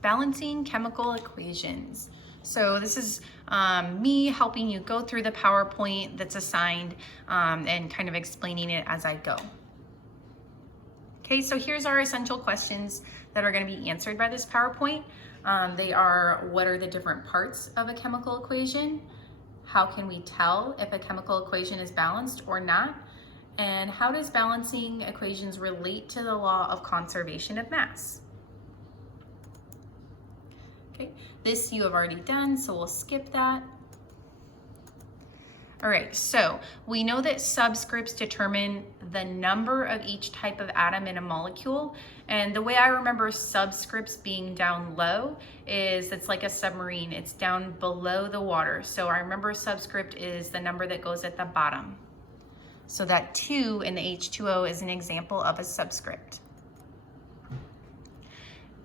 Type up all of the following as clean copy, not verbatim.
Balancing chemical equations. So this is me helping you go through the PowerPoint that's assigned and kind of explaining it as I go. Okay, so here's our essential questions that are going to be answered by this PowerPoint. They are, what are the different parts of a chemical equation? How can we tell if a chemical equation is balanced or not? And how does balancing equations relate to the law of conservation of mass? Okay, this you have already done, so we'll skip that. All right, so we know that subscripts determine the number of each type of atom in a molecule. And the way I remember subscripts being down low is it's like a submarine. It's down below the water. So I remember subscript is the number that goes at the bottom. So that 2 in the H2O is an example of a subscript.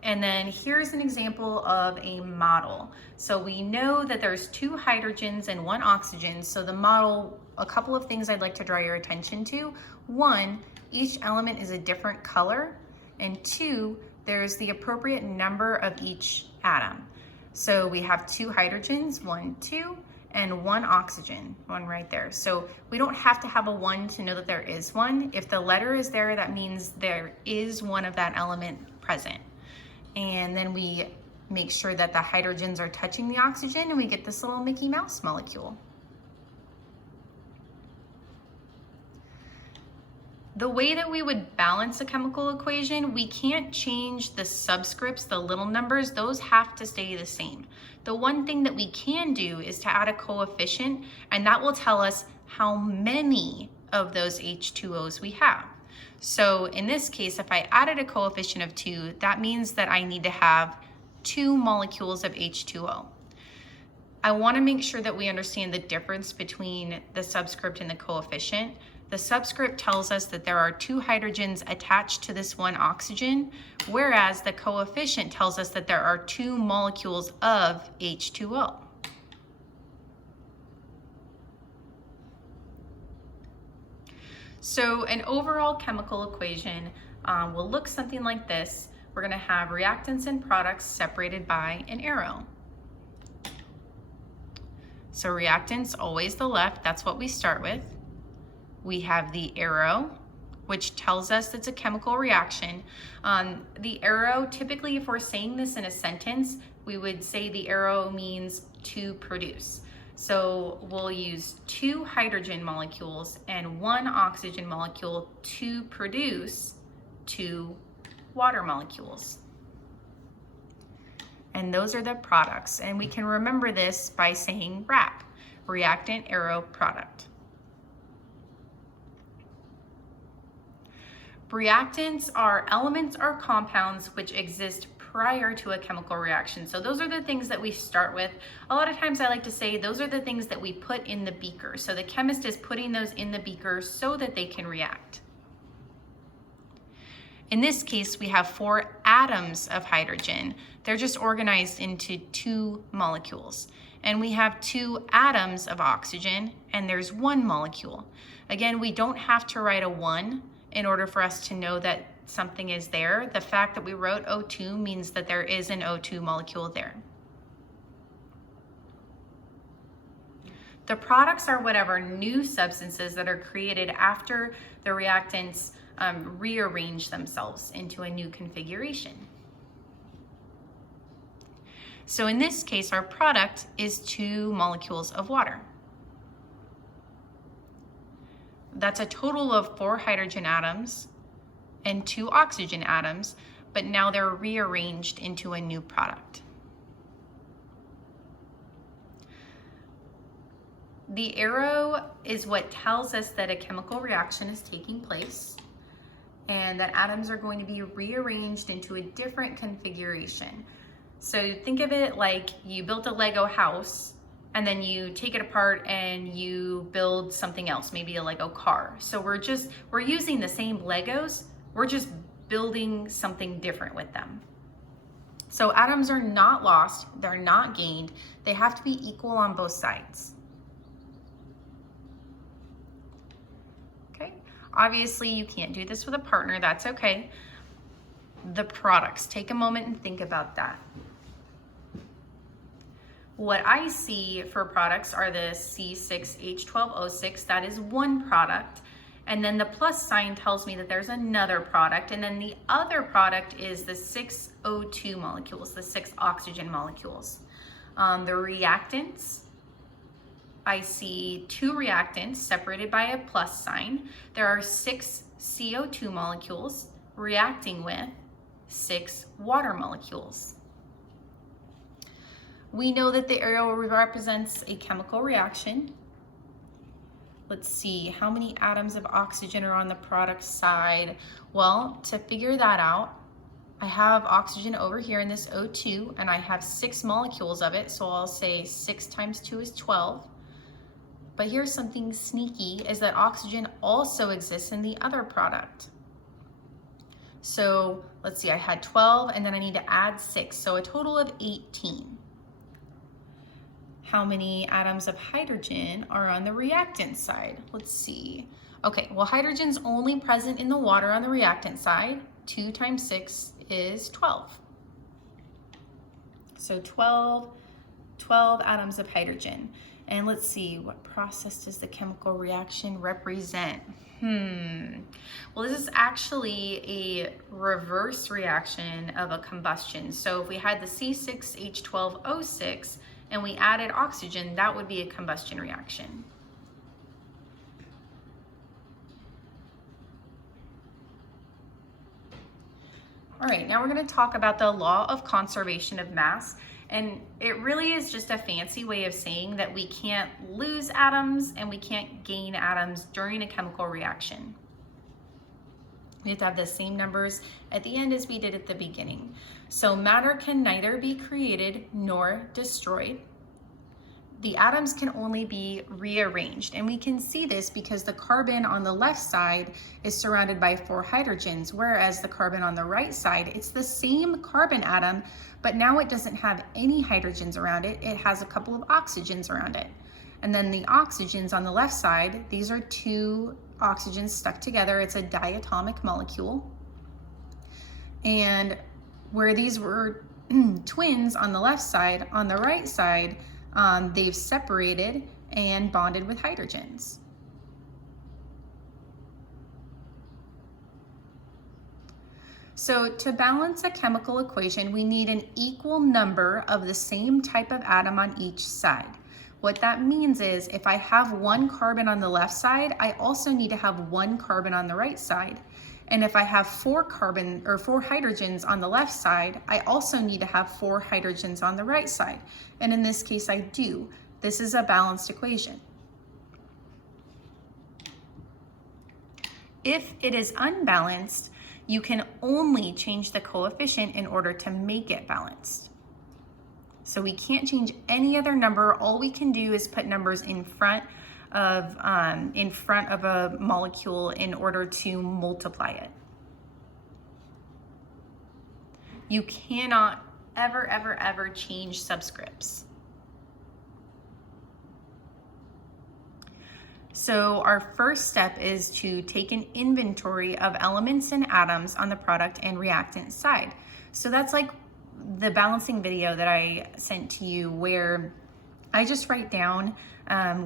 And then here's an example of a model. So we know that there's 2 hydrogens and 1 oxygen. So the model, a couple of things I'd like to draw your attention to. 1, each element is a different color. And 2, there's the appropriate number of each atom. So we have 2 hydrogens, 1, 2, and 1 oxygen, 1 right there. So we don't have to have a 1 to know that there is 1. If the letter is there, that means there is one of that element present. And then we make sure that the hydrogens are touching the oxygen and we get this little Mickey Mouse molecule. The way that we would balance a chemical equation, we can't change the subscripts, the little numbers, those have to stay the same. The one thing that we can do is to add a coefficient, and that will tell us how many of those H2Os we have. So in this case, if I added a coefficient of 2, that means that I need to have 2 molecules of H2O. I want to make sure that we understand the difference between the subscript and the coefficient. The subscript tells us that there are 2 hydrogens attached to this 1 oxygen, whereas the coefficient tells us that there are 2 molecules of H2O. So an overall chemical equation will look something like this. We're going to have reactants and products separated by an arrow. So reactants, always the left, that's what we start with. We have the arrow, which tells us it's a chemical reaction. The arrow, typically if we're saying this in a sentence, we would say the arrow means to produce. So we'll use 2 hydrogen molecules and 1 oxygen molecule to produce 2 water molecules. And those are the products. And we can remember this by saying RAP, reactant, arrow, product. Reactants are elements or compounds which exist prior to a chemical reaction. So those are the things that we start with. A lot of times I like to say those are the things that we put in the beaker. So the chemist is putting those in the beaker so that they can react. In this case, we have 4 atoms of hydrogen. They're just organized into 2 molecules. And we have 2 atoms of oxygen, and there's 1 molecule. Again, we don't have to write a 1 in order for us to know that something is there. The fact that we wrote O2 means that there is an O2 molecule there. The products are whatever new substances that are created after the reactants rearrange themselves into a new configuration. So in this case, our product is 2 molecules of water. That's a total of 4 hydrogen atoms and 2 oxygen atoms, but now they're rearranged into a new product. The arrow is what tells us that a chemical reaction is taking place and that atoms are going to be rearranged into a different configuration. So think of it like you built a Lego house and then you take it apart and you build something else, maybe a Lego car. So we're using the same Legos, we're just building something different with them. So atoms are not lost, they're not gained, they have to be equal on both sides. Okay, obviously you can't do this with a partner, that's okay. the products. Take a moment and think about that. What I see for products are the C6H12O6, that is one product. And then the plus sign tells me that there's another product. And then the other product is the 6 O2 molecules, the 6 oxygen molecules. The reactants, I see 2 reactants separated by a plus sign. There are 6 CO2 molecules reacting with 6 water molecules. We know that the arrow represents a chemical reaction. Let's see, how many atoms of oxygen are on the product side? Well, to figure that out, I have oxygen over here in this O2, and I have 6 molecules of it, so I'll say 6 times 2 is 12. But here's something sneaky, is that oxygen also exists in the other product. So let's see, I had 12, and then I need to add 6, so a total of 18. How many atoms of hydrogen are on the reactant side? Let's see. Okay, well, hydrogen's only present in the water on the reactant side. 2 times 6 is 12. So 12 atoms of hydrogen. And let's see, what process does the chemical reaction represent? Well, this is actually a reverse reaction of a combustion. So if we had the C6H12O6 and we added oxygen, that would be a combustion reaction. All right, now we're going to talk about the law of conservation of mass. And it really is just a fancy way of saying that we can't lose atoms and we can't gain atoms during a chemical reaction. We have to have the same numbers at the end as we did at the beginning. So matter can neither be created nor destroyed. The atoms can only be rearranged. And we can see this because the carbon on the left side is surrounded by 4 hydrogens, whereas the carbon on the right side, it's the same carbon atom, but now it doesn't have any hydrogens around it. It has a couple of oxygens around it. And then the oxygens on the left side, these are 2 oxygens stuck together. It's a diatomic molecule. And where these were twins on the left side, on the right side, they've separated and bonded with hydrogens. So to balance a chemical equation, we need an equal number of the same type of atom on each side. What that means is if I have 1 carbon on the left side, I also need to have 1 carbon on the right side. And if I have 4 hydrogens on the left side, I also need to have 4 hydrogens on the right side. And in this case, I do. This is a balanced equation. If it is unbalanced, you can only change the coefficient in order to make it balanced. So we can't change any other number. All we can do is put numbers in front of a molecule in order to multiply it. You cannot ever change subscripts. So our first step is to take an inventory of elements and atoms on the product and reactant side. So that's like the balancing video that I sent to you, where I just write down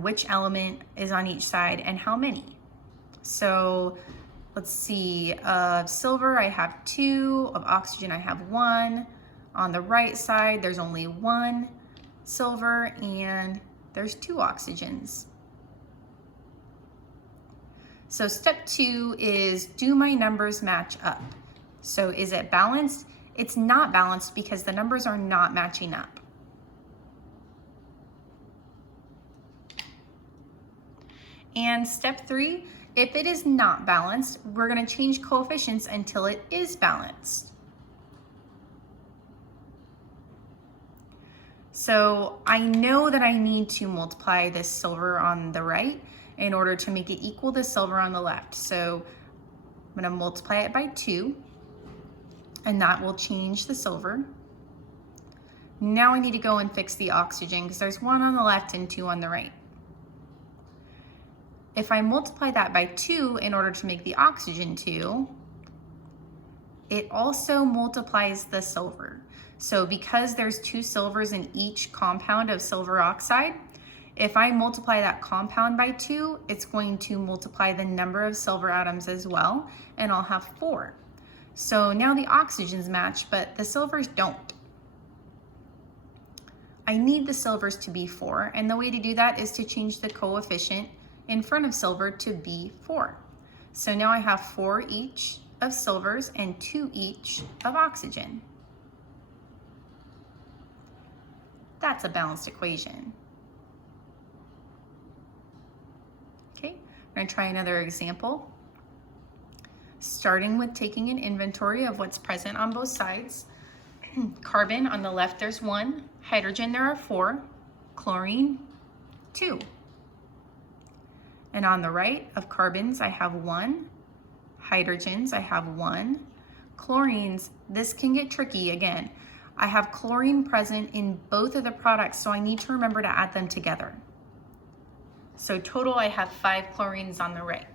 which element is on each side and how many. So let's see, of silver I have 2, of oxygen I have 1. On the right side there's only 1 silver and there's 2 oxygens. So step 2 is, do my numbers match up? So is it balanced? It's not balanced because the numbers are not matching up. And step 3, if it is not balanced, we're going to change coefficients until it is balanced. So I know that I need to multiply this silver on the right in order to make it equal the silver on the left. So I'm going to multiply it by 2, and that will change the silver. Now I need to go and fix the oxygen because there's 1 on the left and 2 on the right. If I multiply that by 2 in order to make the oxygen 2, it also multiplies the silver. So because there's 2 silvers in each compound of silver oxide, if I multiply that compound by 2, it's going to multiply the number of silver atoms as well, and I'll have 4. So now the oxygens match, but the silvers don't. I need the silvers to be 4, and the way to do that is to change the coefficient in front of silver to be 4. So now I have 4 each of silvers and 2 each of oxygen. That's a balanced equation. Okay, I'm going to try another example. Starting with taking an inventory of what's present on both sides. Carbon on the left, there's 1. Hydrogen, there are 4. Chlorine, 2. And on the right of carbons, I have 1. Hydrogens, I have 1. Chlorines, this can get tricky again. I have chlorine present in both of the products, so I need to remember to add them together. So total, I have 5 chlorines on the right.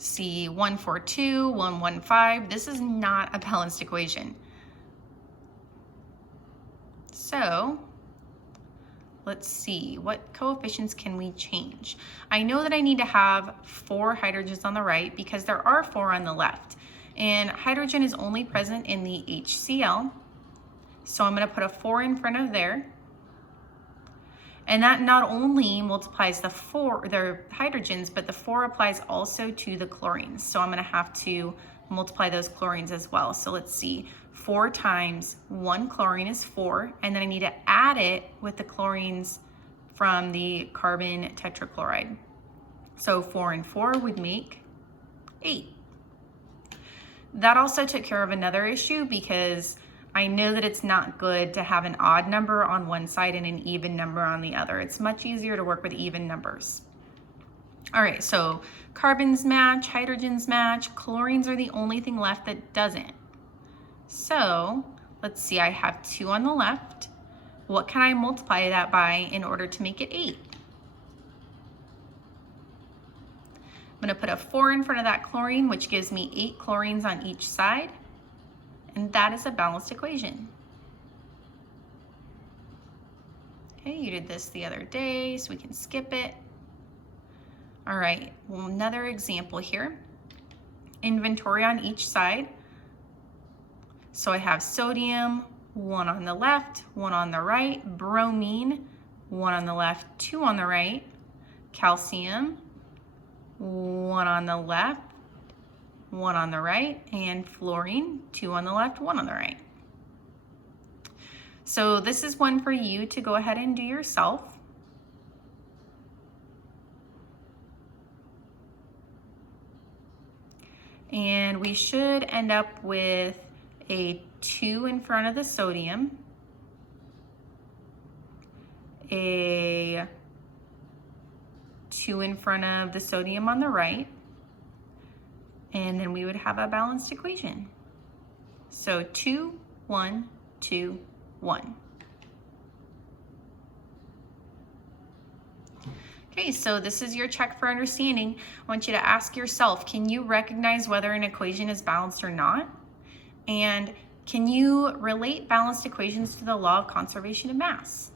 C142, 115, this is not a balanced equation. So let's see, what coefficients can we change? I know that I need to have 4 hydrogens on the right because there are 4 on the left. And hydrogen is only present in the HCl. So I'm going to put a 4 in front of there. And that not only multiplies the hydrogens, but the 4 applies also to the chlorines. So I'm going to have to multiply those chlorines as well. So let's see, 4 times 1 chlorine is 4, and then I need to add it with the chlorines from the carbon tetrachloride. So 4 and 4 would make 8. That also took care of another issue because I know that it's not good to have an odd number on one side and an even number on the other. It's much easier to work with even numbers. All right, so carbons match, hydrogens match, chlorines are the only thing left that doesn't. So let's see, I have 2 on the left. What can I multiply that by in order to make it 8? I'm going to put a 4 in front of that chlorine, which gives me 8 chlorines on each side. And that is a balanced equation. Okay, you did this the other day, so we can skip it. All right, well, another example here. Inventory on each side. So I have sodium, 1 on the left, 1 on the right. Bromine, 1 on the left, 2 on the right. Calcium, 1 on the left, 1 on the right, and fluorine, 2 on the left, 1 on the right. So this is one for you to go ahead and do yourself. And we should end up with a 2 in front of the sodium, a 2 in front of the sodium on the right, and then we would have a balanced equation. So 2, 1, 2, 1. Okay, so this is your check for understanding. I want you to ask yourself, can you recognize whether an equation is balanced or not? And can you relate balanced equations to the law of conservation of mass?